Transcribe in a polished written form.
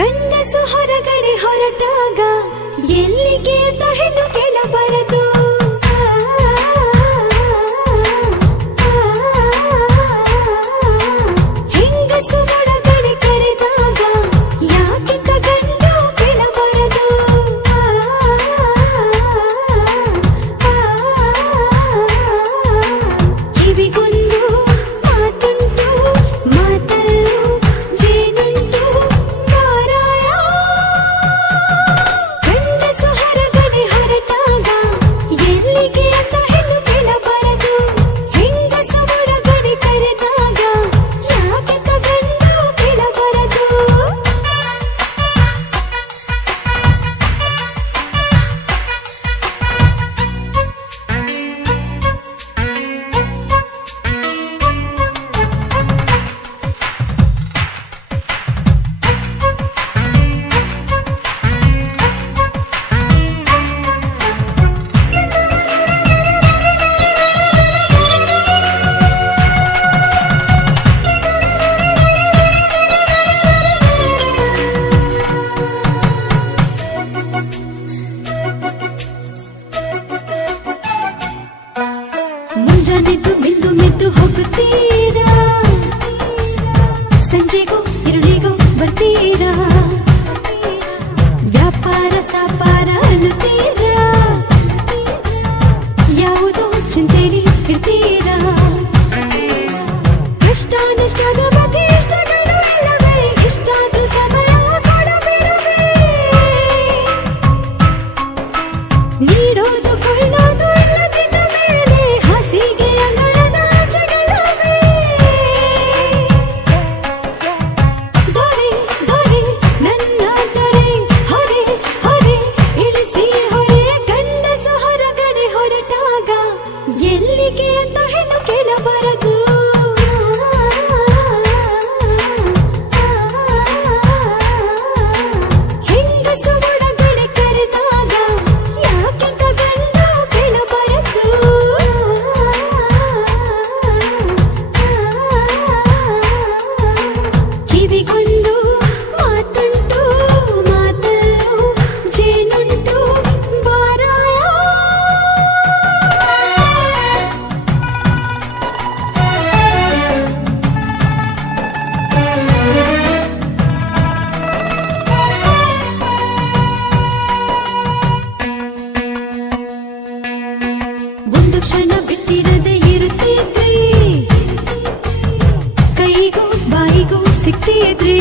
ಗಂಡಸು ಹೊರಗಡೆ ಹೊರಟಾಗ ಎಲ್ಲಿಗೆ ಅಂತ ಹೆಣ್ಣು ಕೇಳಬಾರದು. ಹೆಂಗಸು ಒಳಗಡೆ ಕರೆದಾಗ ಯಾಕಿಂತ ಗಂಡು ಕೇಳಬಾರದು. ಕಿವಿಗೊಂದು ಮಾತುಂಟು, ಮಾತಲ್ಲೂ ಜೇನುಂಟು ಮಾರಾಯ. ಗಂಡಸು ಹೊರಗಡೆ ಹೊರಟಾಗ ಎಲ್ಲಿಗೆ ಅಂತ ಹೆಣ್ಣು ಕೇಳಬಾರದು. ಹೆಂಗಸು ಒಳಗಡೆ ಕರೆದಾಗ ಯಾಕಿಂತ ಗಂಡು ಕೇಳಬಾರದು. ಮುಂಜಾನೆದ್ದು ಮೆದ್ದು ಮೆದ್ದು ಹೋಗುತ್ತೀರಾ, ಸಂಜೆಗೂ ಇರುಳಿಗೂ ಬರ್ತೀರಾ. ವ್ಯಾಪಾರ ಸಾಪಾರ ಅನ್ನುತ್ತೀರಾ, ಯಾವುದೋ ಚಿಂತೆಲಿ ಇಡ್ತೀರಾ. ಕಷ್ಟ ನಷ್ಟದ ಬಗ್ಗೆ ಇಷ್ಟಗಳು ಇಲ್ಲವೇ, ಇಷ್ಟಾದ್ರೂ ಸಮಯ ಕೊಡಬೇಡವೇ. ನೀಡೋದು ಕೊಳ್ಳೋದು ಇಲ್ಲದಿದ್ದ ಮೇಲೆ ಹಾಸಿಗೆ ಅಂಗಳದ ಆಚೆಗೆಲ್ಲವೇ. ದೊರೆ ದೊರೆ ನನ್ನ ದೊರೆ, ಹೊರೆ ಹೊರೆ ಇಳಿಸಿ ಹೊರೆ. ಗಂಡಸು ಹೊರಗಡೆ ಹೊರಟಾಗ ಎಲ್ಲಿಗೆ ಅಂತ ಹೆಣ್ಣು ಕೇಳಬಾರದು. ಹೆಂಗಸು ಒಳಗಡೆ ಕರೆದಾಗ ಯಾಕಿಂತ ಗಂಡು ಕೇಳಬಾರದು. ಕಿವಿಗೊಂದು ಮಾತುಂಟು, ಮಾತಲ್ಲೂ ಜೇನುಂಟು ಮಾರಾಯ. ಒಂದು ಕ್ಷಣ ಬಿಟ್ಟಿರದೆ ಇರುತ್ತಿದ್ರಿ, ಕೈಗೂ ಬಾಯಿಗೂ ಸಿಕ್ತಿದ್ರಿ.